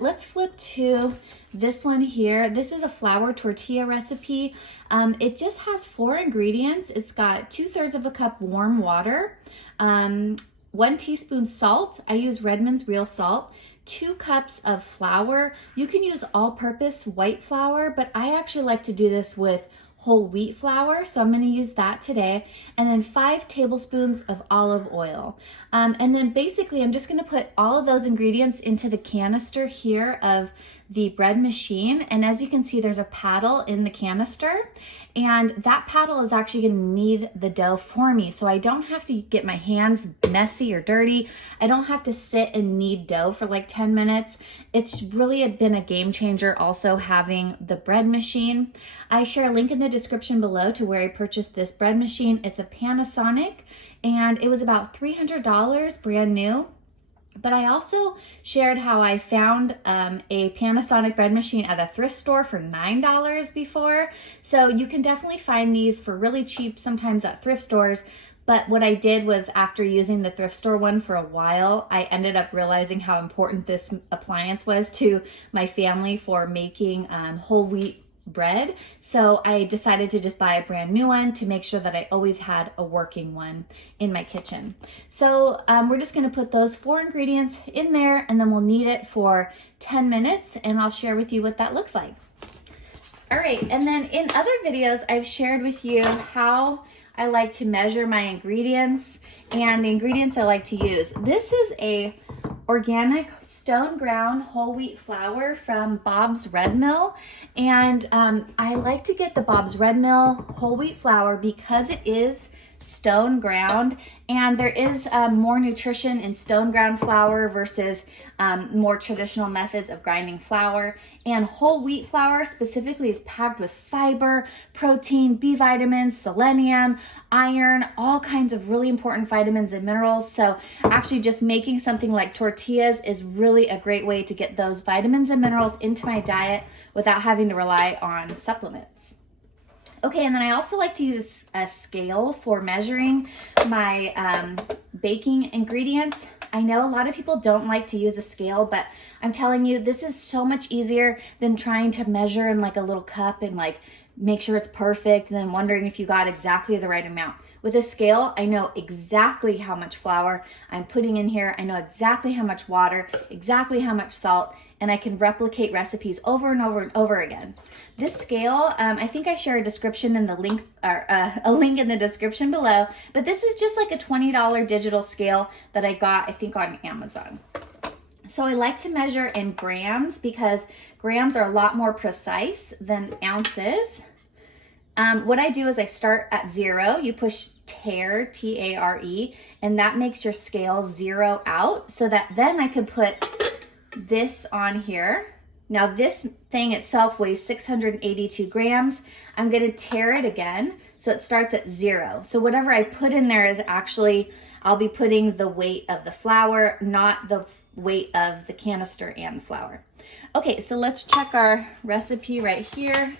Let's flip to this one here. This is a flour tortilla recipe. It just has 4 ingredients. It's got 2/3 of a cup warm water, 1 teaspoon salt. I use Redmond's real salt. 2 cups of flour. You can use all-purpose white flour, but I actually like to do this with whole wheat flour, so I'm going to use that today. And then 5 tablespoons of olive oil. And then basically I'm just going to put all of those ingredients into the canister here of the bread machine. And as you can see, there's a paddle in the canister, and that paddle is actually going to knead the dough for me, so I don't have to get my hands messy or dirty. I don't have to sit and knead dough for like 10 minutes. It's really been a game changer also having the bread machine. I share a link in the description below to where I purchased this bread machine. It's a Panasonic, and it was about $300 brand new. But I also shared how I found a Panasonic bread machine at a thrift store for $9 before. So you can definitely find these for really cheap sometimes at thrift stores. But what I did was, after using the thrift store one for a while, I ended up realizing how important this appliance was to my family for making whole wheat bread. So I decided to just buy a brand new one to make sure that I always had a working one in my kitchen. So we're just going to put those 4 ingredients in there, and then we'll knead it for 10 minutes, and I'll share with you what that looks like. All right, and then in other videos, I've shared with you how I like to measure my ingredients and the ingredients I like to use. This is a organic stone ground whole wheat flour from Bob's Red Mill, and I like to get the Bob's Red Mill whole wheat flour because it is stone ground, and there is more nutrition in stone ground flour versus more traditional methods of grinding flour. And whole wheat flour specifically is packed with fiber, protein, B vitamins, selenium, iron, all kinds of really important vitamins and minerals. So actually just making something like tortillas is really a great way to get those vitamins and minerals into my diet without having to rely on supplements. Okay, and then I also like to use a scale for measuring my baking ingredients. I know a lot of people don't like to use a scale, but I'm telling you, this is so much easier than trying to measure in like a little cup and like make sure it's perfect and then wondering if you got exactly the right amount. With a scale, I know exactly how much flour I'm putting in here. I know exactly how much water, exactly how much salt, and I can replicate recipes over and over and over again. This scale, I think I share a description in the link, or a link in the description below, but this is just like a $20 digital scale that I got, I think, on Amazon. So I like to measure in grams because grams are a lot more precise than ounces. What I do is I start at 0, you push tare, T-A-R-E, and that makes your scale 0 out, so that then I could put this on here. Now this thing itself weighs 682 grams. I'm going to tare it again, so it starts at 0. So whatever I put in there is actually, I'll be putting the weight of the flour, not the weight of the canister and the flour. Okay, so let's check our recipe right here.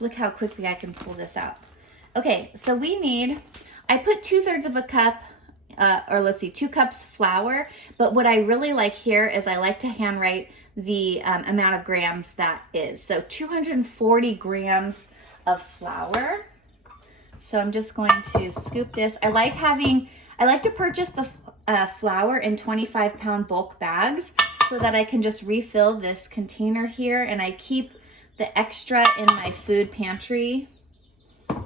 Look how quickly I can pull this out. Okay, so we need, I put 2/3 of a cup, or let's see, 2 cups flour, but what I really like here is I like to handwrite the amount of grams that is. So 240 grams of flour. So I'm just going to scoop this. I like to purchase the flour in 25-pound bulk bags so that I can just refill this container here, and I keep the extra in my food pantry.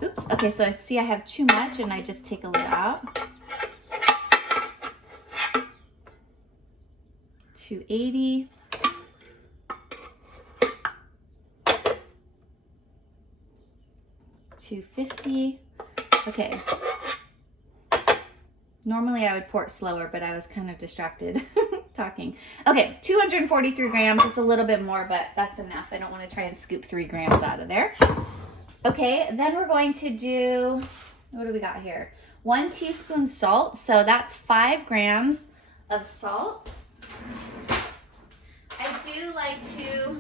Oops, okay, so I see I have too much and I just take a lid out. 280. $250. Okay. Normally I would pour it slower, but I was kind of distracted talking. Okay, 243 grams. It's a little bit more, but that's enough. I don't want to try and scoop 3 grams out of there. Okay, then we're going to do, what do we got here? 1 teaspoon salt. So that's 5 grams of salt. I do like to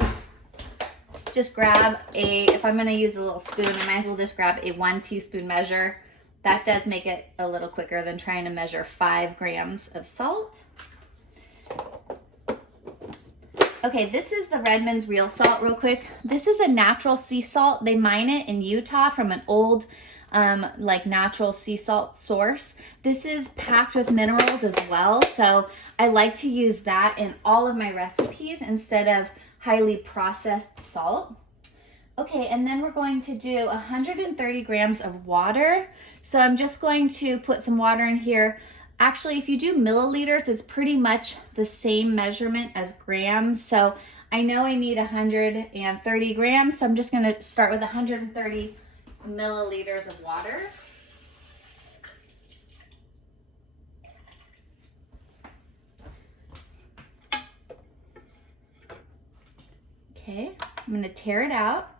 just grab if I'm going to use a little spoon, I might as well just grab a 1 teaspoon measure. That does make it a little quicker than trying to measure 5 grams of salt. Okay, this is the Redmond's real salt real quick. This is a natural sea salt. They mine it in Utah from an old like natural sea salt source. This is packed with minerals as well. So I like to use that in all of my recipes instead of highly processed salt. Okay, and then we're going to do 130 grams of water. So I'm just going to put some water in here. Actually, if you do milliliters, it's pretty much the same measurement as grams. So I know I need 130 grams, so I'm just going to start with 130 milliliters of water. Okay, I'm going to tear it out,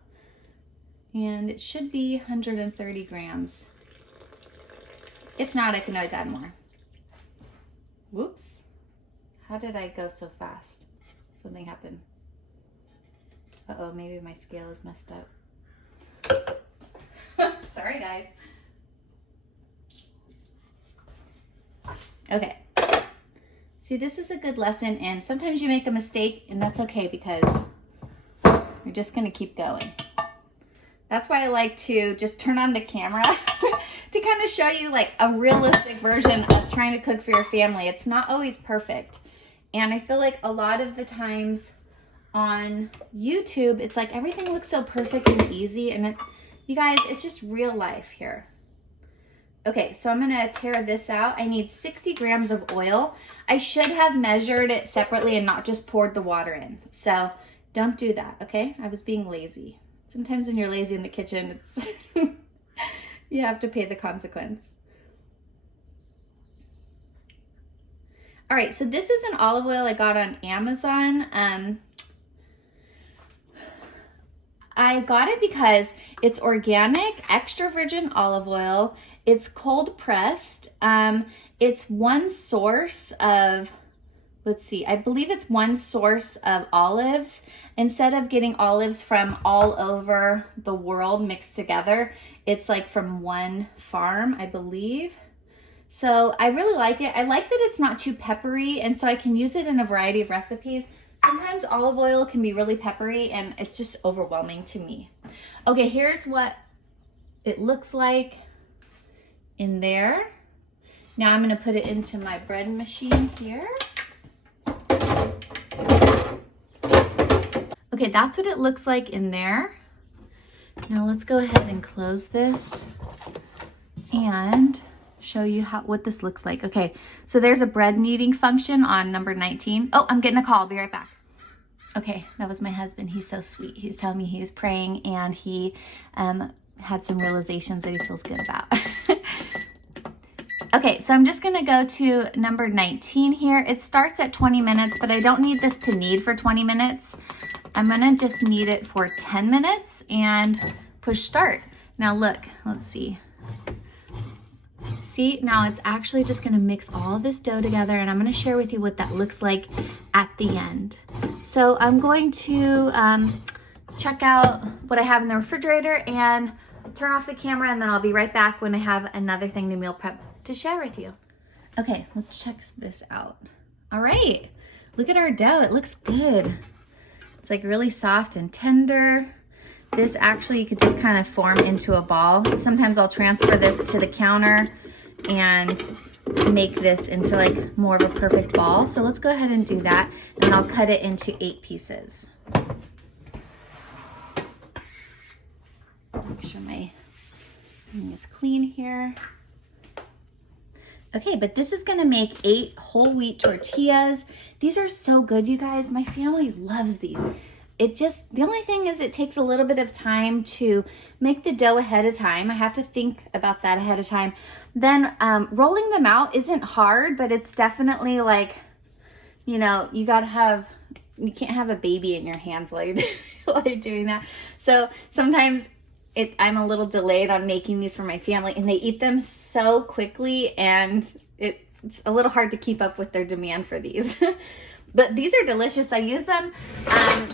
and it should be 130 grams. If not, I can always add more. Whoops. How did I go so fast? Something happened. Uh-oh, maybe my scale is messed up. Sorry, guys. Okay. See, this is a good lesson, and sometimes you make a mistake, and that's okay because you're just going to keep going. That's why I like to just turn on the camera to kind of show you like a realistic version of trying to cook for your family. It's not always perfect. And I feel like a lot of the times on YouTube, it's like everything looks so perfect and easy. And you guys, it's just real life here. Okay, so I'm gonna tear this out. I need 60 grams of oil. I should have measured it separately and not just poured the water in. So don't do that, okay? I was being lazy. Sometimes when you're lazy in the kitchen, it's you have to pay the consequence. All right, so this is an olive oil I got on Amazon. I got it because it's organic, extra virgin olive oil. It's cold pressed. It's one source of, let's see, I believe it's one source of olives. Instead of getting olives from all over the world mixed together, it's like from one farm, I believe. So I really like it. I like that it's not too peppery, and so I can use it in a variety of recipes. Sometimes olive oil can be really peppery, and it's just overwhelming to me. Okay, here's what it looks like in there. Now I'm gonna put it into my bread machine here. Okay, that's what it looks like in there. Now let's go ahead and close this and show you what this looks like. Okay, so there's a bread kneading function on number 19. Oh, I'm getting a call. I'll be right back. Okay, that was my husband. He's so sweet. He was telling me he was praying, and he had some realizations that he feels good about. Okay, so I'm just gonna go to number 19 here. It starts at 20 minutes, but I don't need this to knead for 20 minutes. I'm gonna just knead it for 10 minutes and push start. Now look, let's see. See, now it's actually just gonna mix all of this dough together, and I'm gonna share with you what that looks like at the end. So I'm going to check out what I have in the refrigerator and turn off the camera, and then I'll be right back when I have another thing to meal prep to share with you. Okay, let's check this out. All right, look at our dough. It looks good. It's like really soft and tender. This actually, you could just kind of form into a ball. Sometimes I'll transfer this to the counter and make this into like more of a perfect ball. So let's go ahead and do that. And I'll cut it into 8 pieces. Make sure my thing is clean here. Okay, but this is gonna make 8 whole wheat tortillas. These are so good, you guys. My family loves these. The only thing is it takes a little bit of time to make the dough ahead of time. I have to think about that ahead of time. Then rolling them out isn't hard, but it's definitely like, you know, you can't have a baby in your hands while you're doing that. So sometimes I'm a little delayed on making these for my family, and they eat them so quickly, and it's a little hard to keep up with their demand for these. But these are delicious. I use them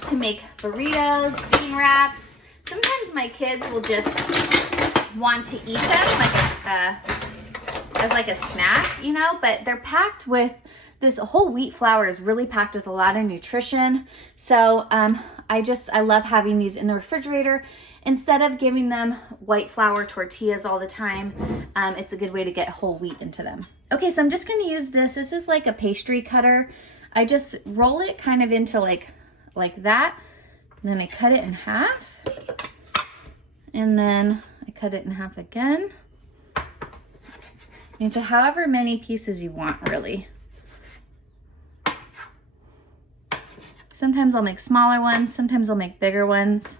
to make burritos, bean wraps. Sometimes my kids will just want to eat them as like a snack, you know, but they're packed with This whole wheat flour is really packed with a lot of nutrition. So I love having these in the refrigerator. Instead of giving them white flour tortillas all the time, it's a good way to get whole wheat into them. Okay, so I'm just gonna use this. This is like a pastry cutter. I just roll it kind of into like that. And then I cut it in half. And then I cut it in half again. Into however many pieces you want, really. Sometimes I'll make smaller ones, sometimes I'll make bigger ones.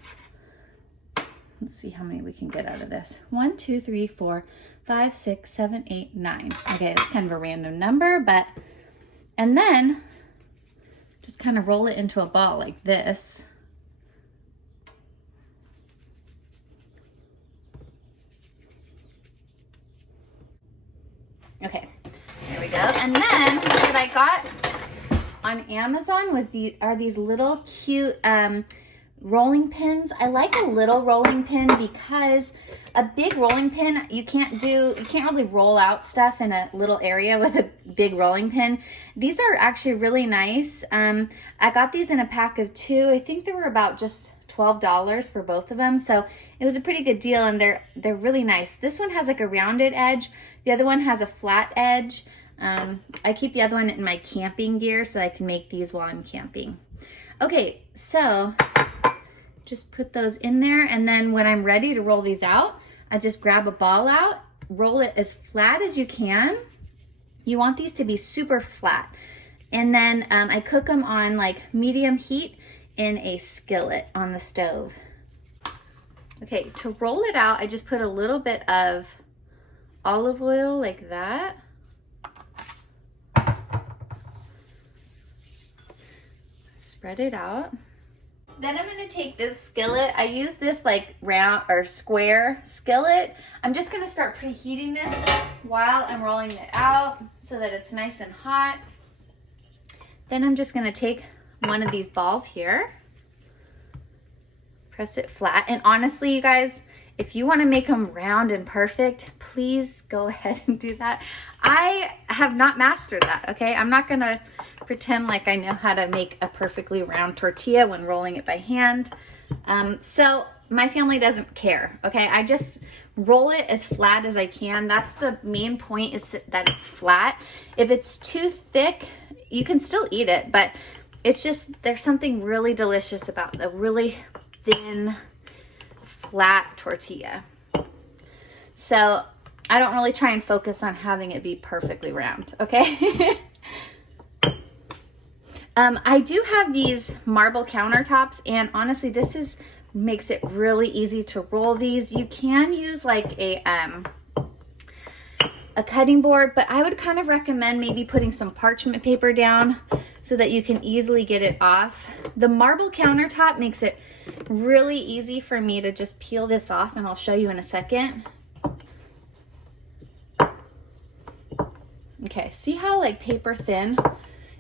Let's see how many we can get out of this. 1, 2, 3, 4, 5, 6, 7, 8, 9. Okay, it's kind of a random number, and then just kind of roll it into a ball like this. Okay, there we go. And then what I got on Amazon was these little cute rolling pins. I like a little rolling pin because a big rolling pin, you can't really roll out stuff in a little area with a big rolling pin. These are actually really nice. I got these in a pack of 2. I think they were about just $12 for both of them. So it was a pretty good deal, and they're really nice. This one has like a rounded edge. The other one has a flat edge. I keep the other one in my camping gear so I can make these while I'm camping. Okay, so just put those in there, and then when I'm ready to roll these out, I just grab a ball out, roll it as flat as you can. You want these to be super flat. And then I cook them on like medium heat in a skillet on the stove. Okay, to roll it out, I just put a little bit of olive oil like that. Spread it out. Then I'm gonna take this skillet. I use this like round or square skillet. I'm just gonna start preheating this while I'm rolling it out so that it's nice and hot. Then I'm just gonna take one of these balls here, press it flat. And honestly, you guys, if you wanna make them round and perfect, please go ahead and do that. I have not mastered that, okay? I'm not gonna pretend like I know how to make a perfectly round tortilla when rolling it by hand. So my family doesn't care, okay? I just roll it as flat as I can. That's the main point, is that it's flat. If it's too thick, you can still eat it, but it's just, there's something really delicious about the really thin, flat tortilla. So I don't really try and focus on having it be perfectly round, okay? I do have these marble countertops, and honestly, this makes it really easy to roll these. You can use like a cutting board, but I would kind of recommend maybe putting some parchment paper down so that you can easily get it off. The marble countertop makes it really easy for me to just peel this off, and I'll show you in a second. Okay, see how like paper thin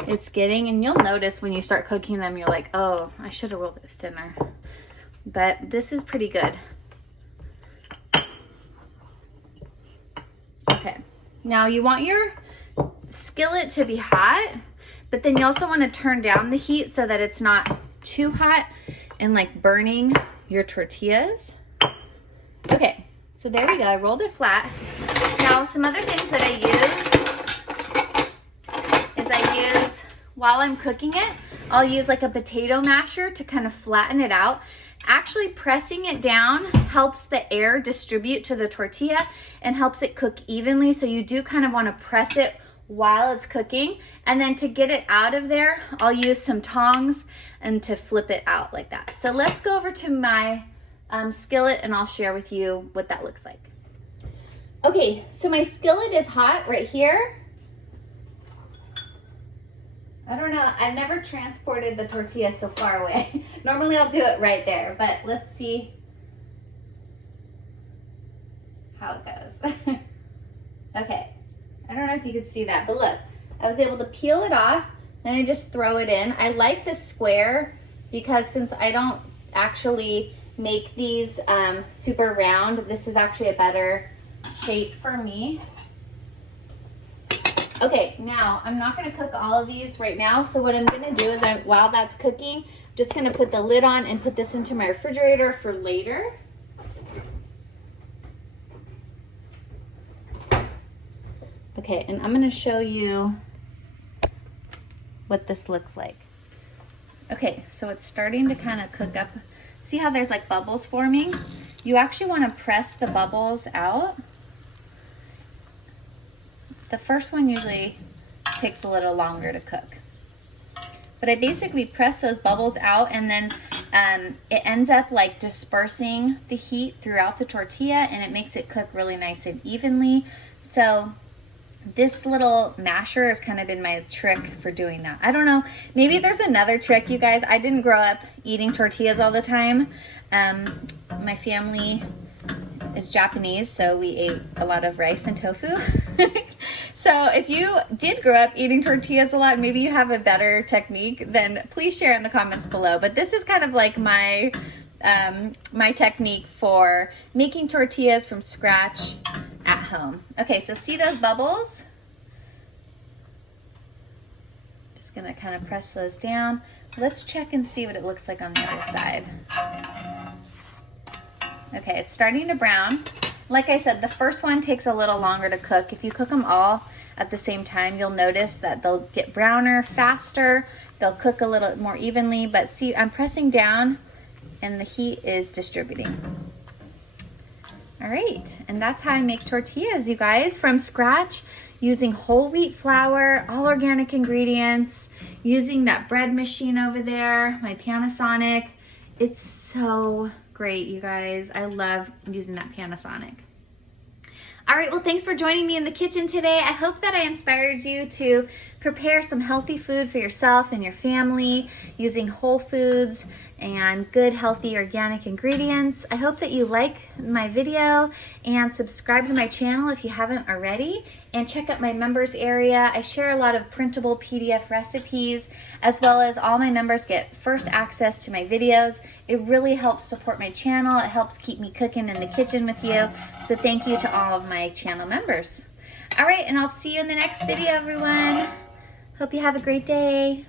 it's getting? And you'll notice when you start cooking them, you're like, oh, I should have rolled it thinner. But this is pretty good. Okay, now you want your skillet to be hot, but then you also want to turn down the heat so that it's not too hot and like burning your tortillas. Okay, so there we go. I rolled it flat. Now, some other things that I use while I'm cooking it, I'll use like a potato masher to kind of flatten it out. Actually, pressing it down helps the air distribute to the tortilla and helps it cook evenly. So you do kind of want to press it while it's cooking. And then to get it out of there, I'll use some tongs and to flip it out like that. So let's go over to my skillet, and I'll share with you what that looks like. Okay, so my skillet is hot right here. I don't know, I've never transported the tortilla so far away. Normally I'll do it right there, but let's see how it goes. Okay, I don't know if you could see that, but look, I was able to peel it off, and I just throw it in. I like this square because since I don't actually make these super round, this is actually a better shape for me. Okay, now I'm not gonna cook all of these right now. So what I'm gonna do is while that's cooking, I'm just gonna put the lid on and put this into my refrigerator for later. Okay, and I'm gonna show you what this looks like. Okay, so it's starting to kind of cook up. See how there's like bubbles forming? You actually want to press the bubbles out. The first one usually takes a little longer to cook. But I basically press those bubbles out, and then it ends up like dispersing the heat throughout the tortilla, and it makes it cook really nice and evenly. So this little masher has kind of been my trick for doing that. I don't know, maybe there's another trick, you guys. I didn't grow up eating tortillas all the time. My family is Japanese, so we ate a lot of rice and tofu. So if you did grow up eating tortillas a lot, maybe you have a better technique, then please share in the comments below. But this is kind of like my my technique for making tortillas from scratch at home. Okay, so see those bubbles? Just gonna kind of press those down. Let's check and see what it looks like on the other side. Okay, it's starting to brown. Like I said, the first one takes a little longer to cook. If you cook them all at the same time, you'll notice that they'll get browner faster. They'll cook a little more evenly, but see, I'm pressing down and the heat is distributing. All right, and that's how I make tortillas, you guys, from scratch, using whole wheat flour, all organic ingredients, using that bread machine over there, my Panasonic. It's so great, you guys. I love using that Panasonic. All right, well, thanks for joining me in the kitchen today. I hope that I inspired you to prepare some healthy food for yourself and your family using whole foods and good, healthy, organic ingredients. I hope that you like my video and subscribe to my channel if you haven't already, and check out my members area. I share a lot of printable PDF recipes, as well as all my members get first access to my videos. It really helps support my channel. It helps keep me cooking in the kitchen with you. So thank you to all of my channel members. All right, and I'll see you in the next video, everyone. Hope you have a great day.